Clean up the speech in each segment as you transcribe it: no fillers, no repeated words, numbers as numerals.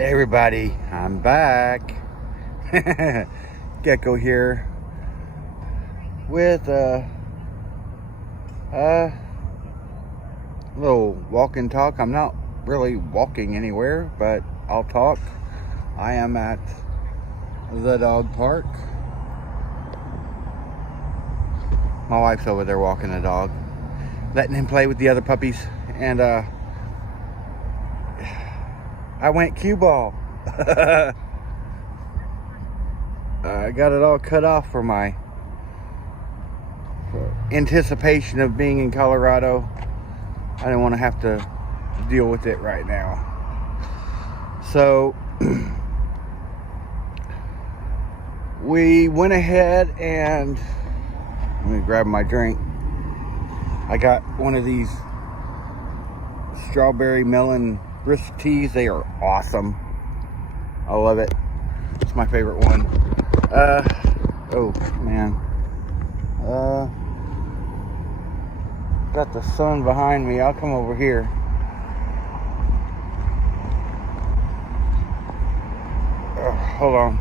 Hey everybody, I'm back. Gecko here with a little walk and talk. I'm not really walking anywhere, but I'll talk. I am at the dog park. My wife's over there walking the dog, letting him play with the other puppies, and I went cue ball. I got it all cut off for my anticipation of being in Colorado. I didn't want to have to deal with it right now. So we went ahead and let me grab my drink. I got one of these strawberry melon brisk teas. They are awesome. I love it. It's my favorite one. Oh man. Got the sun behind me. I'll come over here. Hold on.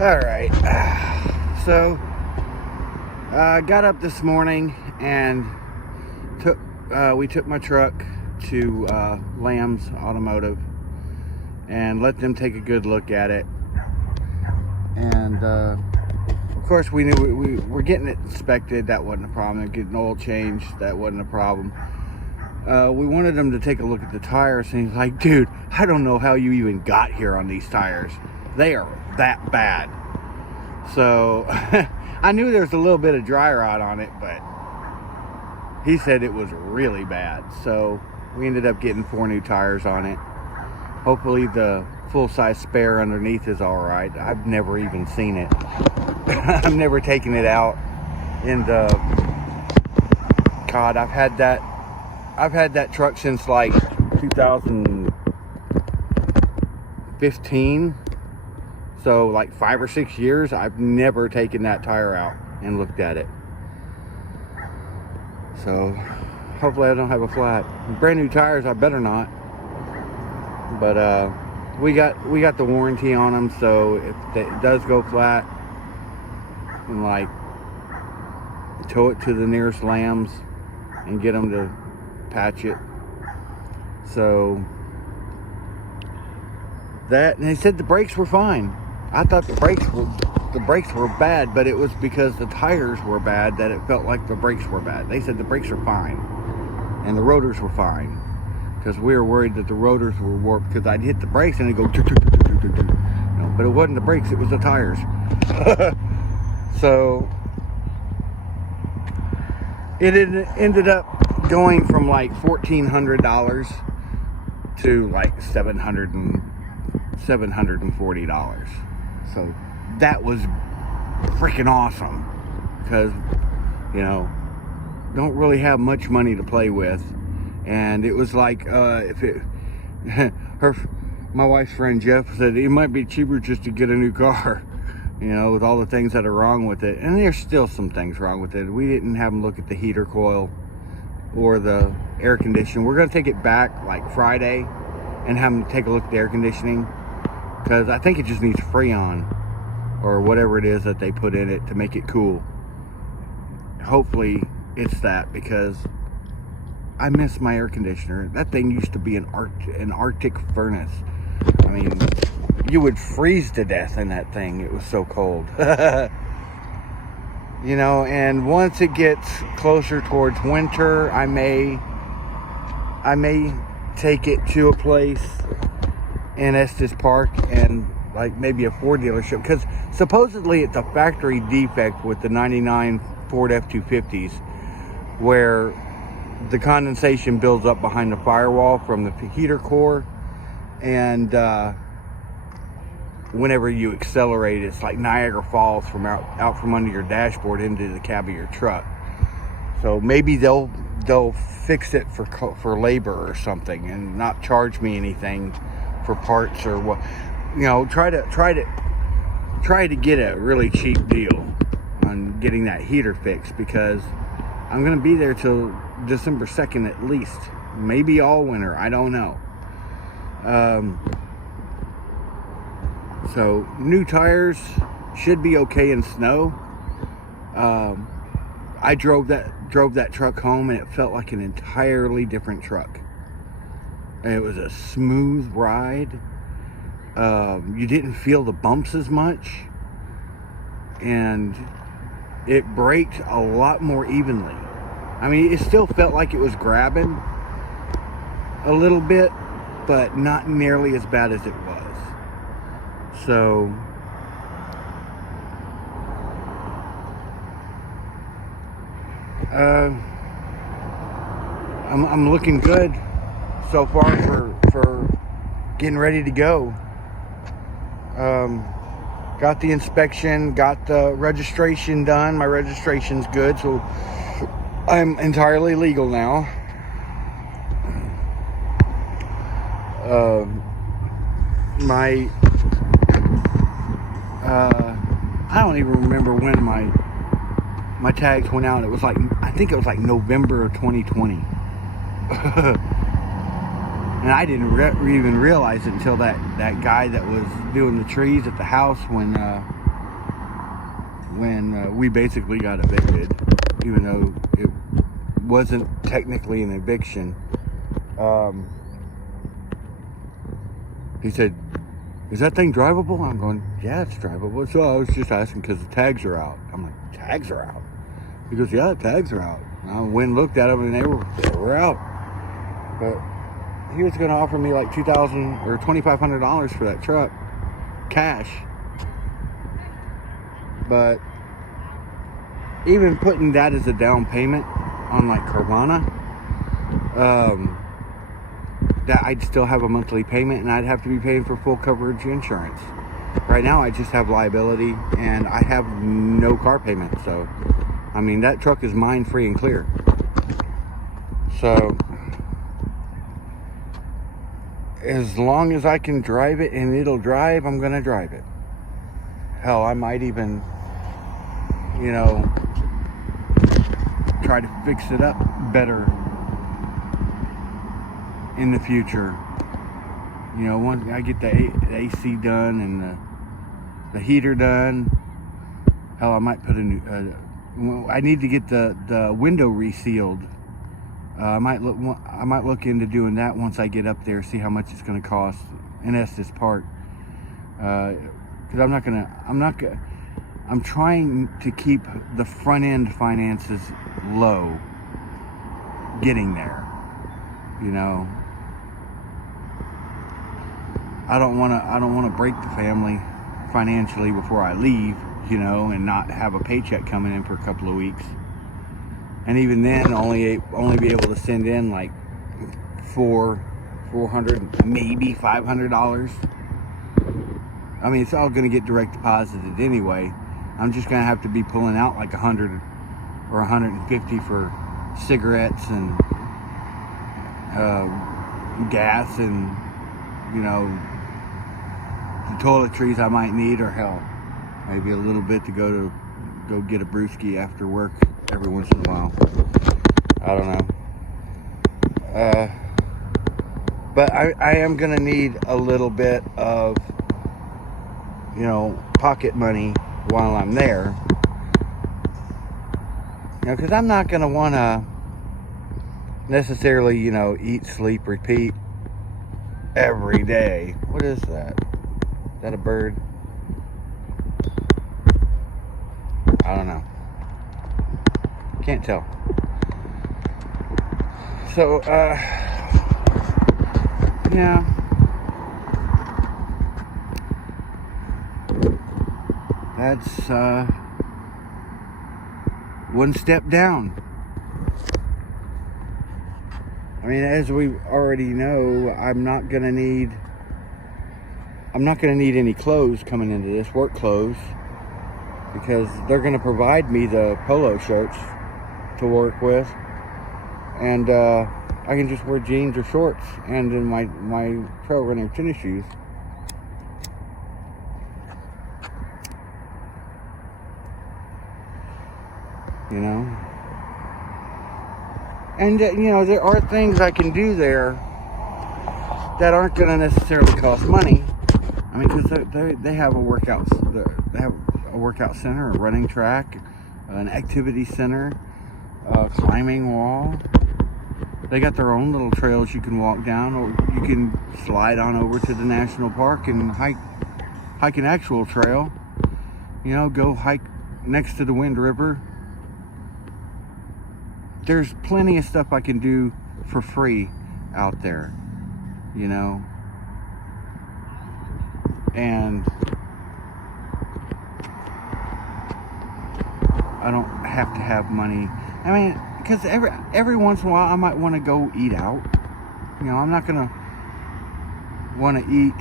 All right. So I got up this morning and we took my truck to Lamb's Automotive and let them take a good look at it. And of course we knew we were getting it inspected. That wasn't a problem. Getting oil changed, that wasn't a problem. We wanted them to take a look at the tires, and he's like, dude, I don't know how you even got here on these tires. They are that bad. So I knew there was a little bit of dry rot on it, but he said it was really bad. So we ended up getting 4 new tires on it. Hopefully the full-size spare underneath is all right. I've never even seen it. I've never taken it out in the... God, I've had that truck since like 2015. So like 5 or 6 years, I've never taken that tire out and looked at it. So hopefully I don't have a flat. Brand new tires, I better not. But we got the warranty on them, so if it does go flat, and like tow it to the nearest Lambs and get them to patch it. So that, and they said the brakes were fine. I thought the brakes were bad, but it was because the tires were bad that it felt like the brakes were bad. They said the brakes are fine and the rotors were fine, because we were worried that the rotors were warped, because I'd hit the brakes and it'd go no, but it wasn't the brakes, it was the tires. So it ended up going from like $1,400 to like $740. So that was freaking awesome, because you know, don't really have much money to play with. And it was like my wife's friend Jeff said it might be cheaper just to get a new car, you know, with all the things that are wrong with it. And there's still some things wrong with it. We didn't have them look at the heater coil or the air conditioning. We're going to take it back like Friday and have them take a look at the air conditioning, because I think it just needs Freon or whatever it is that they put in it to make it cool. Hopefully it's that, because I miss my air conditioner. That thing used to be an Arctic furnace. I mean, you would freeze to death in that thing. It was so cold. You know, and once it gets closer towards winter, I may take it to a place in Estes Park and like maybe a Ford dealership, because supposedly it's a factory defect with the 99 Ford F-250s where the condensation builds up behind the firewall from the heater core, and whenever you accelerate, it's like Niagara Falls from out from under your dashboard into the cab of your truck. So maybe they'll fix it for labor or something and not charge me anything for parts or what, you know. Try to get a really cheap deal on getting that heater fixed, because I'm going to be there till December 2nd at least. Maybe all winter. I don't know. So new tires should be okay in snow. I drove that truck home, and it felt like an entirely different truck. It was a smooth ride. You didn't feel the bumps as much, and it braked a lot more evenly. I mean, it still felt like it was grabbing a little bit, but not nearly as bad as it was. So I'm looking good so far for getting ready to go. Got the inspection, got the registration done. My registration's good, so I'm entirely legal now. I don't even remember when my tags went out. It was like, I think it was like November of 2020. And I didn't even realize it until that guy that was doing the trees at the house when we basically got evicted, even though it wasn't technically an eviction. He said, "Is that thing drivable?" I'm going, "Yeah, it's drivable." So I was just asking because the tags are out. I'm like, "Tags are out?" He goes, "Yeah, the tags are out." And I went and looked at them, and they were out. But he was going to offer me like $2,000 or $2,500 for that truck, cash. But even putting that as a down payment on like Carvana, that I'd still have a monthly payment, and I'd have to be paying for full coverage insurance. Right now, I just have liability, and I have no car payment. So, I mean, that truck is mine free and clear. So, as long as I can drive it and it'll drive, I'm gonna drive it. Hell, I might even, try to fix it up better in the future. Once I get the AC done and the heater done, hell, I might put I need to get the window resealed. I might look into doing that once I get up there, see how much it's going to cost in Estes Park. Because I'm trying to keep the front end finances low getting there. I don't want to break the family financially before I leave, and not have a paycheck coming in for a couple of weeks. And even then, only be able to send in like $400, maybe $500. I mean, it's all going to get direct deposited anyway. I'm just going to have to be pulling out like $100 or $150 for cigarettes and gas and the toiletries I might need, or hell, maybe a little bit to go get a brewski after work every once in a while. I don't know. But I am gonna need a little bit of pocket money while I'm there, because I'm not gonna want to necessarily eat, sleep, repeat every day. What is that? Is that a bird? I don't know. Can't tell. So, yeah. That's one step down. I mean, as we already know, I'm not gonna need any clothes coming into this, work clothes, because they're gonna provide me the polo shirts to work with, and I can just wear jeans or shorts and then my trail running tennis shoes. And, there are things I can do there that aren't going to necessarily cost money. I mean, because they have a workout center, a running track, an activity center, a climbing wall. They got their own little trails you can walk down, or you can slide on over to the national park and hike an actual trail. Go hike next to the Wind River. There's plenty of stuff I can do for free out there, and I don't have to have money. I mean, because every once in a while I might want to go eat out. I'm not gonna want to eat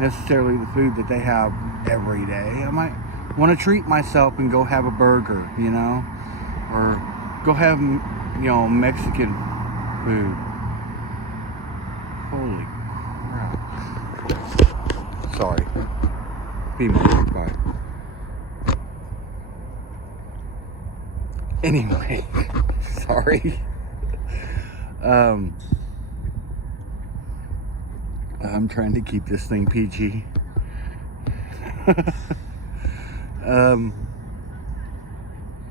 necessarily the food that they have every day. I might want to treat myself and go have a burger, or go have, Mexican food. Holy crap. Sorry. Be more quiet. Anyway, sorry. I'm trying to keep this thing PG.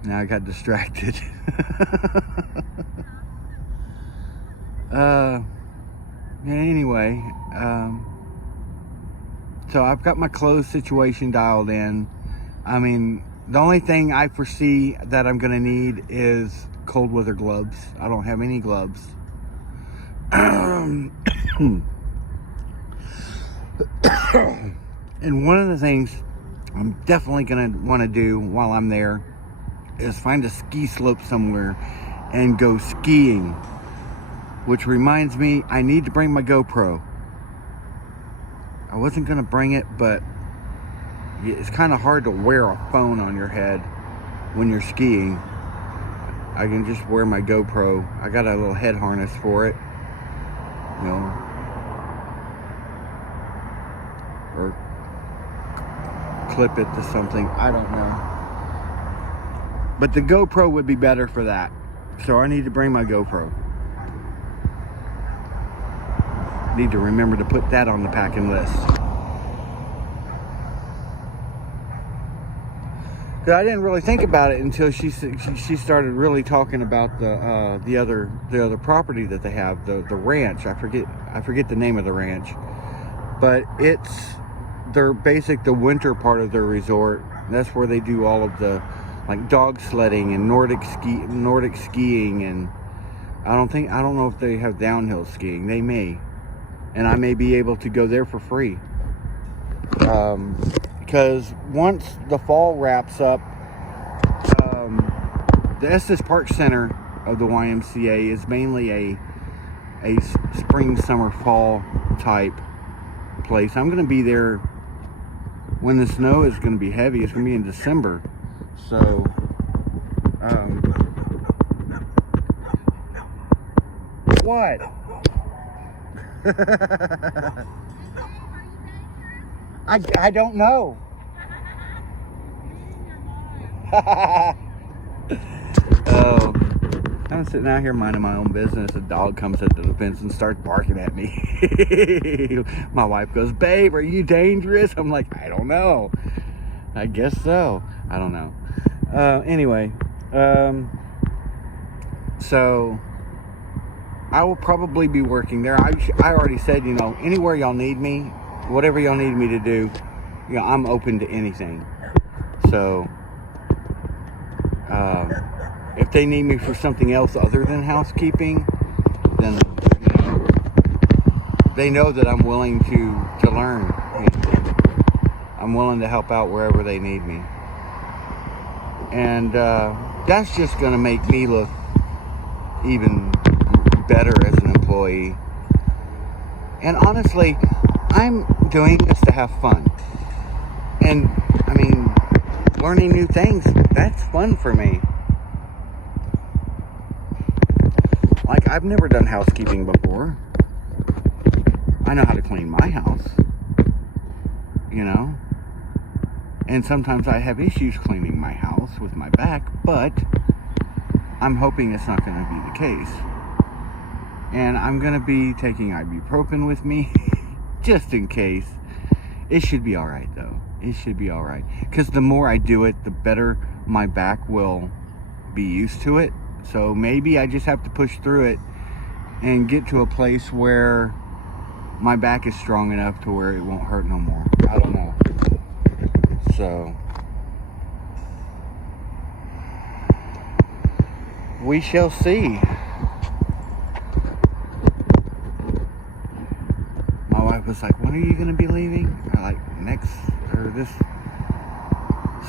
Now I got distracted. Anyway, so I've got my clothes situation dialed in. I mean, the only thing I foresee that I'm going to need is cold weather gloves. I don't have any gloves. And one of the things I'm definitely going to want to do while I'm there is find a ski slope somewhere and go skiing. Which reminds me, I need to bring my GoPro. I wasn't going to bring it, but it's kind of hard to wear a phone on your head when you're skiing. I can just wear my GoPro. I got a little head harness for it. Or clip it to something. I don't know. But the GoPro would be better for that. So I need to bring my GoPro. Need to remember to put that on the packing list. Because I didn't really think about it until she started really talking about the other property that they have, the ranch. I forget the name of the ranch, but it's the winter part of their resort. That's where they do all of the like dog sledding and Nordic skiing, and I don't know if they have downhill skiing. They may. And I may be able to go there for free. Because once the fall wraps up, the Estes Park Center of the YMCA is mainly a spring, summer, fall type place. I'm going to be there when the snow is going to be heavy. It's going to be in December. So, what? I don't know. Oh, I'm sitting out here minding my own business. A dog comes up to the fence and starts barking at me. My wife goes, "Babe, are you dangerous?" I'm like, I don't know. I guess so. I don't know. Anyway, so I will probably be working there. I already said, anywhere y'all need me, whatever y'all need me to do, I'm open to anything. So, if they need me for something else other than housekeeping, then, they know that I'm willing to learn. I'm willing to help out wherever they need me. And, that's just going to make me look even better as an employee. And honestly, I'm doing this to have fun. And I mean, learning new things, that's fun for me. Like, I've never done housekeeping before. I know how to clean my house, and sometimes I have issues cleaning my house with my back, but I'm hoping it's not going to be the case. And I'm going to be taking ibuprofen with me just in case. It should be alright though. It should be alright. Because the more I do it, the better my back will be used to it. So maybe I just have to push through it and get to a place where my back is strong enough to where it won't hurt no more. I don't know. So we shall see. My wife was like, when are you going to be leaving? This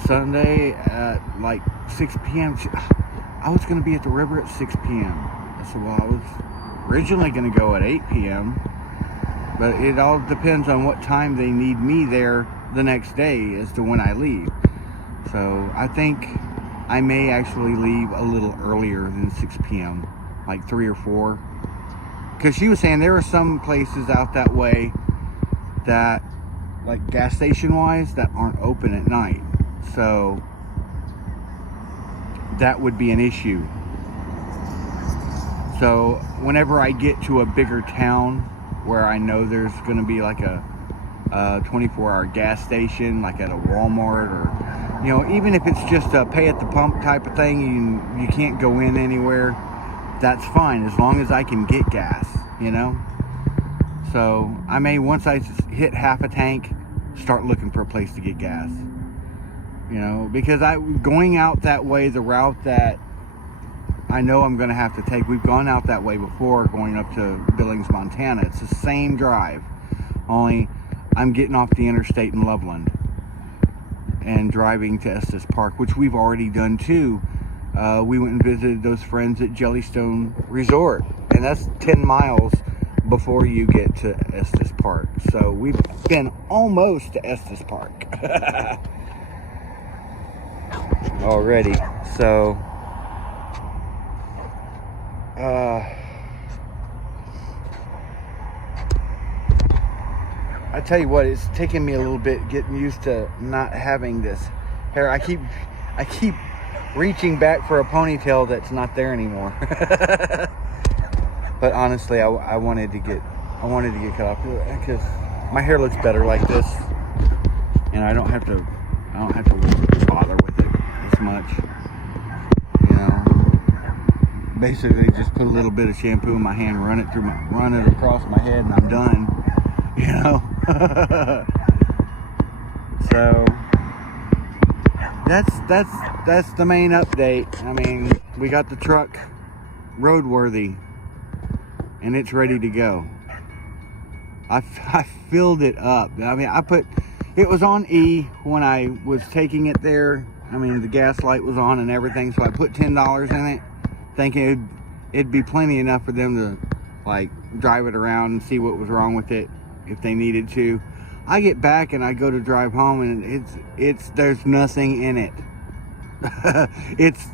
Sunday at like 6 p.m. I was going to be at the river at 6 p.m. I said, well, I was originally going to go at 8 p.m. But it all depends on what time they need me there the next day as to when I leave. So I think I may actually leave a little earlier than 6 p.m. like 3 or 4. Because she was saying there are some places out that way that, like gas station wise, that aren't open at night. So that would be an issue. So whenever I get to a bigger town where I know there's going to be like a 24-hour gas station, like at a Walmart, or, you know, even if it's just a pay at the pump type of thing, you can't go in anywhere, that's fine as long as I can get gas, you know. So I may, once I hit half a tank, start looking for a place to get gas, you know, because going out that way, the route that I know I'm going to have to take, we've gone out that way before, going up to Billings, Montana. It's the same drive, only I'm getting off the interstate in Loveland and driving to Estes Park, which we've already done too. We went and visited those friends at Jellystone Resort, and that's 10 miles before you get to Estes Park. So we've been almost to Estes Park already. So I tell you what, it's taking me a little bit getting used to not having this hair. I keep reaching back for a ponytail that's not there anymore. But honestly, I wanted to get cut off because my hair looks better like this, and I don't have to bother with it as much. You know, basically just put a little bit of shampoo in my hand, run it across my head, and I'm done. You know. So that's the main update. I mean, we got the truck roadworthy and it's ready to go. I filled it up. I mean, it was on E when I was taking it there. I mean, the gas light was on and everything, so I put $10 in it, thinking it'd be plenty enough for them to like drive it around and see what was wrong with it if they needed to. I get back and I go to drive home and there's nothing in it. It's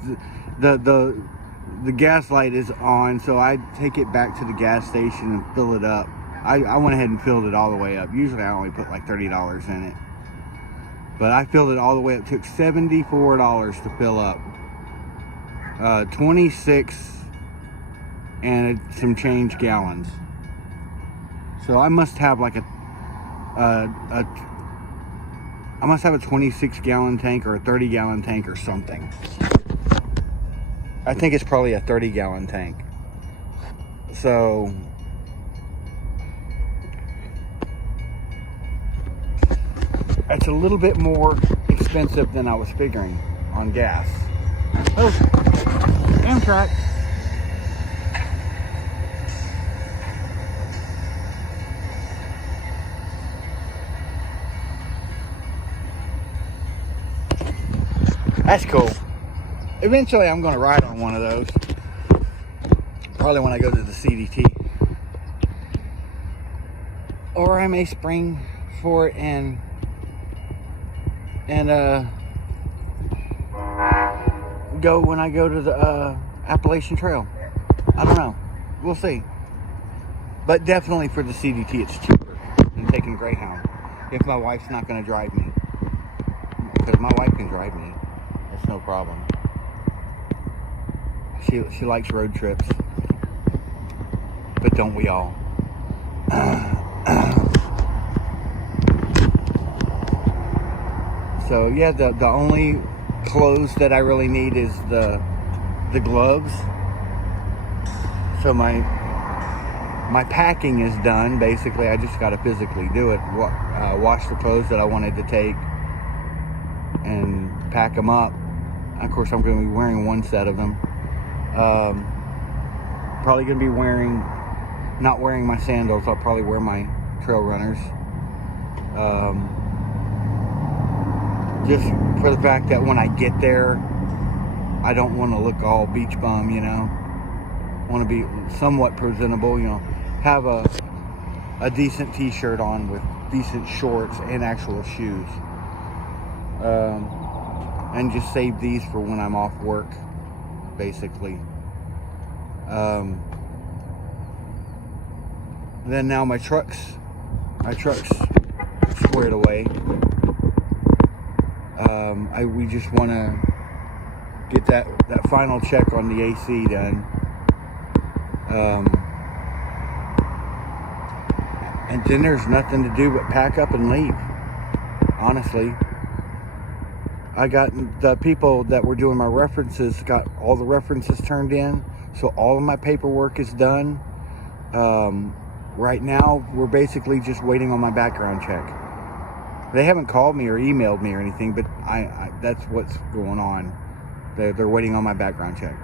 the gas light is on, so I take it back to the gas station and fill it up. I went ahead and filled it all the way up. Usually I only put like $30 in it, but I filled it all the way up. It took $74 to fill up. 26 and some change gallons. So I must have like I must have a 26 gallon tank or a 30 gallon tank or something. I think it's probably a 30 gallon tank. So it's a little bit more expensive than I was figuring on gas. Oh, Amtrak. That's cool. Eventually I'm going to ride on one of those. Probably when I go to the CDT. Or I may spring for it and go when I go to the Appalachian Trail. I don't know. We'll see. But definitely for the CDT it's cheaper than taking Greyhound. If my wife's not going to drive me. Because my wife can drive me. It's no problem. She likes road trips, but don't we all? So yeah, the only clothes that I really need is the gloves. So my packing is done. Basically, I just got to physically do it. Wash the clothes that I wanted to take and pack them up. Of course, I'm going to be wearing one set of them. Probably going to be not wearing my sandals. I'll probably wear my trail runners. Just for the fact that when I get there, I don't want to look all beach bum, you know. I want to be somewhat presentable, you know. Have a decent t-shirt on with decent shorts and actual shoes. And just save these for when I'm off work, basically. Then now my truck's squared away. We just want to get that final check on the AC done. And then there's nothing to do but pack up and leave. Honestly, I got the people that were doing my references, got all the references turned in, so all of my paperwork is done. Right now, we're basically just waiting on my background check. They haven't called me or emailed me or anything, but I that's what's going on. They're waiting on my background check.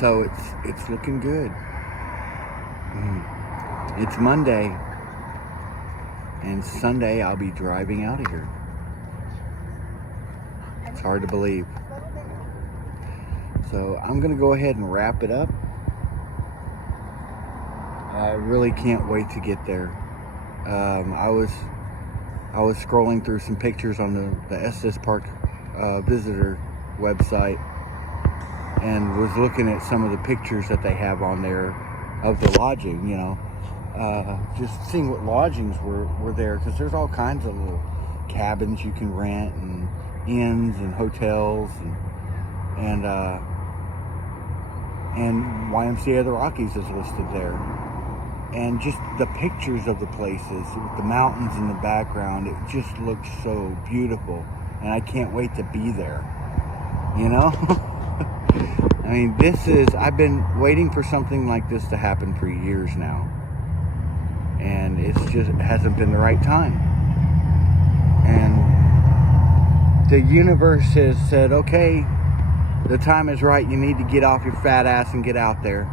So it's looking good. It's Monday, and Sunday I'll be driving out of here. It's hard to believe. So I'm gonna go ahead and wrap it up. I really can't wait to get there. I was scrolling through some pictures on the Estes Park visitor website, and was looking at some of the pictures that they have on there of the lodging, you know. Just seeing what lodgings were there, because there's all kinds of little cabins you can rent, and inns and hotels, and YMCA of the Rockies is listed there. And just the pictures of the places with the mountains in the background, it just looks so beautiful, and I can't wait to be there, you know. I mean, I've been waiting for something like this to happen for years now, and it hasn't been the right time. And the universe has said, okay, the time is right, you need to get off your fat ass and get out there.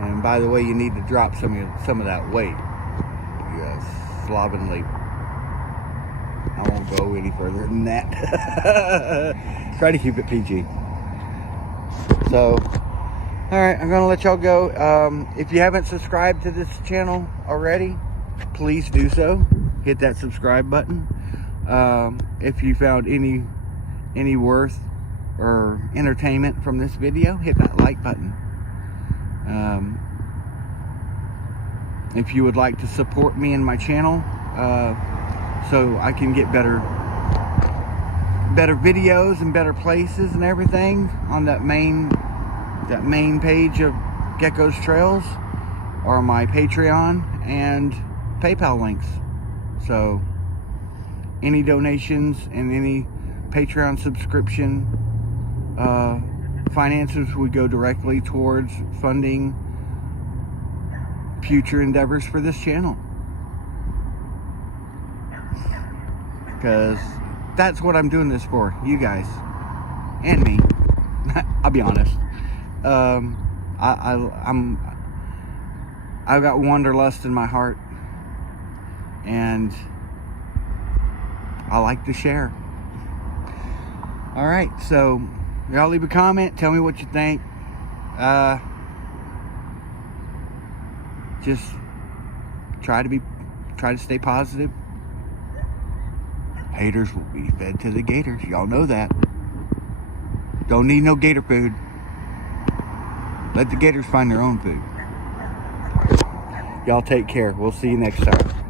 And by the way, you need to drop some of that weight. Yes, slovenly. I won't go any further than that. Try to keep it PG. So, alright, I'm going to let y'all go. If you haven't subscribed to this channel already, please do so. Hit that subscribe button. If you found any worth or entertainment from this video, hit that like button. If you would like to support me and my channel, so I can get better videos and better places and everything on that main page of Gecko's Trails, or my Patreon and PayPal links. So any donations and any Patreon subscription finances would go directly towards funding future endeavors for this channel, because that's what I'm doing this for, you guys and me. I'll be honest. I've got wanderlust in my heart, and I like to share. All right, so y'all leave a comment, tell me what you think. Just try to stay positive. Haters will be fed to the gators. Y'all know that. Don't need no gator food. Let the gators find their own food. Y'all take care. We'll see you next time.